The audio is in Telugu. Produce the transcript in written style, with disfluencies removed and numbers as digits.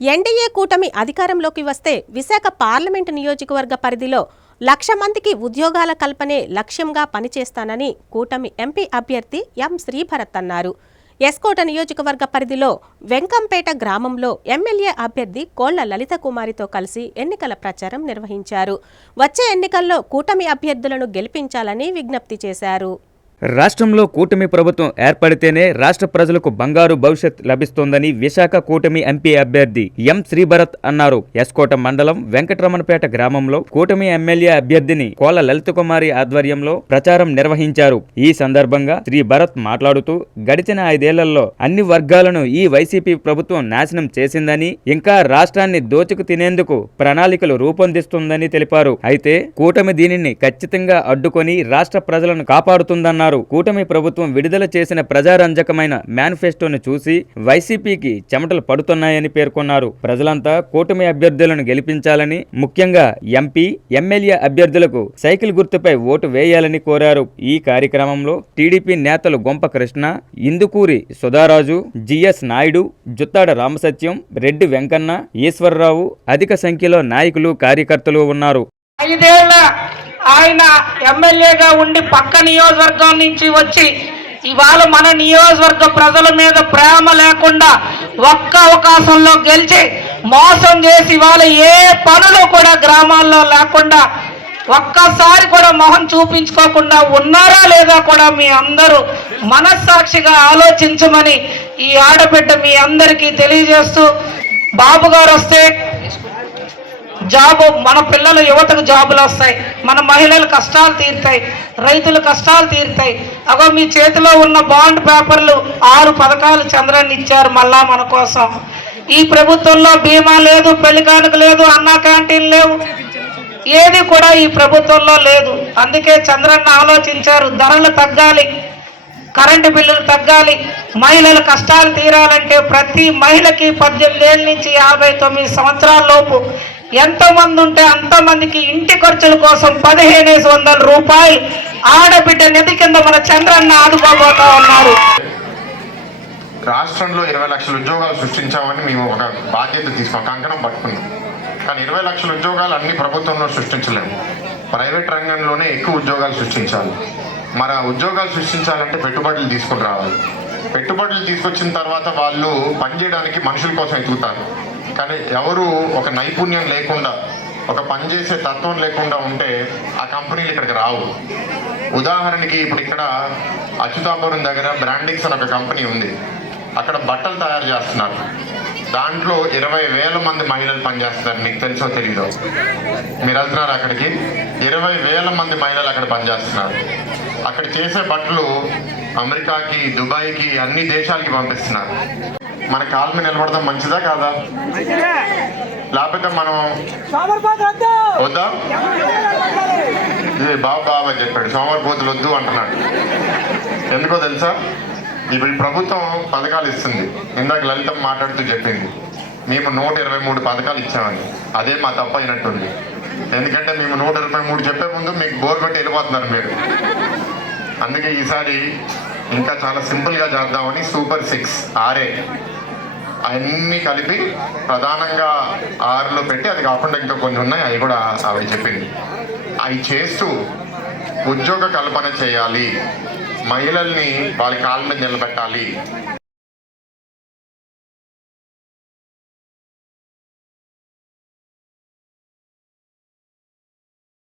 ఎన్డీఏ కూటమి అధికారంలోకి వస్తే విశాఖ పార్లమెంటు నియోజకవర్గ పరిధిలో 1,00,000 మందికి ఉద్యోగాల కల్పనే లక్ష్యంగా పనిచేస్తానని కూటమి ఎంపీ అభ్యర్థి ఎం శ్రీభరత్ అన్నారు. ఎస్కోట నియోజకవర్గ పరిధిలో వెంకంపేట గ్రామంలో ఎమ్మెల్యే అభ్యర్థి కోళ్ల లలిత కుమారితో కలిసి ఎన్నికల ప్రచారం నిర్వహించారు. వచ్చే ఎన్నికల్లో కూటమి అభ్యర్థులను గెలిపించాలని విజ్ఞప్తి చేశారు. రాష్ట్రంలో కూటమి ప్రభుత్వం ఏర్పడితేనే రాష్ట్ర ప్రజలకు బంగారు భవిష్యత్ లభిస్తోందని విశాఖ కూటమి ఎంపీ అభ్యర్థి ఎం శ్రీభరత్ అన్నారు. ఎస్కోట మండలం వెంకటరమణపేట గ్రామంలో కూటమి ఎమ్మెల్యే అభ్యర్థిని కోళ్ల లలిత కుమారి ఆధ్వర్యంలో ప్రచారం నిర్వహించారు. ఈ సందర్భంగా శ్రీభరత్ మాట్లాడుతూ గడిచిన 5 ఏళ్లలో అన్ని వర్గాలను ఈ వైసీపీ ప్రభుత్వం నాశనం చేసిందని, ఇంకా రాష్ట్రాన్ని దోచుకు తినేందుకు ప్రణాళికలు రూపొందిస్తుందని తెలిపారు. అయితే కూటమి దీనిని ఖచ్చితంగా అడ్డుకొని రాష్ట్ర ప్రజలను కాపాడుతుందన్నారు. కూటమి ప్రభుత్వం విడుదల చేసిన ప్రజారంజకమైన మేనిఫెస్టోను చూసి వైసీపీకి చెమటలు పడుతున్నాయని పేర్కొన్నారు. ప్రజలంతా కూటమి అభ్యర్థులను గెలిపించాలని, ముఖ్యంగా ఎంపీ, ఎమ్మెల్యే అభ్యర్థులకు సైకిల్ గుర్తుపై ఓటు వేయాలని కోరారు. ఈ కార్యక్రమంలో టీడీపీ నేతలు గొంప కృష్ణ, ఇందుకూరి సుధారాజు, జిఎస్ నాయుడు, జుత్తాడ రామసత్యం, రెడ్డి వెంకన్న, ఈశ్వరరావు అధిక సంఖ్యలో నాయకులు, కార్యకర్తలు ఉన్నారు. ఆయన ఎమ్మెల్యేగా ఉండి పక్క నియోజకవర్గం నుంచి వచ్చి ఇవాళ మన నియోజకవర్గ ప్రజల మీద ప్రేమ లేకుండా ఒక్క అవకాశంలో గెలిచి మోసం చేసి ఇవాళ ఏ పనులు కూడా గ్రామాల్లో లేకుండా ఒక్కసారి కూడా మొహం చూపించుకోకుండా ఉన్నారా లేదా కూడా మీ అందరూ మనస్సాక్షిగా ఆలోచించమని ఈ ఆడబిడ్డ మీ అందరికీ తెలియజేస్తూ, బాబు గారు వస్తే జాబు, మన పిల్లల యువతకు జాబులు వస్తాయి, మన మహిళల కష్టాలు తీరుతాయి, రైతుల కష్టాలు తీరుతాయి. అగో మీ చేతిలో ఉన్న బాండ్ పేపర్లు 6 పథకాలు చంద్రన్న ఇచ్చారు మళ్ళా మన కోసం. ఈ ప్రభుత్వంలో బీమా లేదు, పెళ్లి కానుక లేదు, అన్నా క్యాంటీన్ లేవు, ఏది కూడా ఈ ప్రభుత్వంలో లేదు. అందుకే చంద్రన్న ఆలోచించారు, ధరలు తగ్గాలి, కరెంటు బిల్లులు తగ్గాలి, మహిళల కష్టాలు తీరాలంటే ప్రతి మహిళకి 18 ఏళ్ళ నుంచి 59 సంవత్సరాల లోపు ఎంతమంది ఉంటే అంతమందికి ఇంటి ఖర్చుల కోసం 1,500 రూపాయలు ఆడబిడ్డ నిధి కింద మన చంద్రన్న ఆదుకోబోతా ఉన్నారు. రాష్ట్రంలో 20 లక్షల ఉద్యోగాలు సృష్టించామని మేము ఒక బాధ్యత తీసుకున్నాం, కంకణం పట్టుకున్నాం. కానీ 20 లక్షల ఉద్యోగాలు అన్ని ప్రభుత్వంలో సృష్టించలేము, ప్రైవేట్ రంగంలోనే ఎక్కువ ఉద్యోగాలు సృష్టించాలి. మరి ఆ ఉద్యోగాలు సృష్టించాలంటే పెట్టుబడులు తీసుకుని రావాలి. పెట్టుబడులు తీసుకొచ్చిన తర్వాత వాళ్ళు పనిచేయడానికి మనుషుల కోసం ఎదుగుతారు. కానీ ఎవరు ఒక నైపుణ్యం లేకుండా, ఒక పనిచేసే తత్వం లేకుండా ఉంటే ఆ కంపెనీలు ఇక్కడికి రావు. ఉదాహరణకి ఇప్పుడు ఇక్కడ అచ్యుతాపురం దగ్గర బ్రాండింగ్స్ అని ఒక కంపెనీ ఉంది. అక్కడ బట్టలు తయారు చేస్తున్నారు. దాంట్లో 20,000 మంది మహిళలు పనిచేస్తున్నారు. మీకు తెలుసో తెలీదో? మీరు వెళ్తున్నారు అక్కడికి, 20,000 మంది మహిళలు అక్కడ పనిచేస్తున్నారు. అక్కడ చేసే బట్టలు అమెరికాకి, దుబాయ్కి, అన్ని దేశాలకి పంపిస్తున్నారు. మన కాళ్ళ మీద నిలబడదాం మంచిదా కాదా? లేకపోతే మనం వద్దా? ఇది బాబా అని చెప్పాడు, సోమవారపోతులు వద్దు అంటున్నాడు. ఎందుకో తెలుసా? ఇప్పుడు ప్రభుత్వం పథకాలు ఇస్తుంది. ఇందాక లలితం మాట్లాడుతూ చెప్పింది, మేము 123 పథకాలు ఇచ్చామని. అదే మా తప్పు అయినట్టుంది. ఎందుకంటే మేము 123 చెప్పే ముందు మీకు బోర్ కొట్టి వెళ్ళిపోతున్నారు మీరు. అందుకే ఈసారి ఇంకా చాలా సింపుల్గా చేద్దామని సూపర్ 6 6 అన్నీ కలిపి ప్రధానంగా 6లో పెట్టి, అది కాకుండా ఇంకా కొన్ని ఉన్నాయి, అవి కూడా ఆవిడ చెప్పింది. అవి చేస్తూ ఉద్యోగ కల్పన చేయాలి, మహిళల్ని వాళ్ళ కాళ్ళ మీద నిలబెట్టాలి,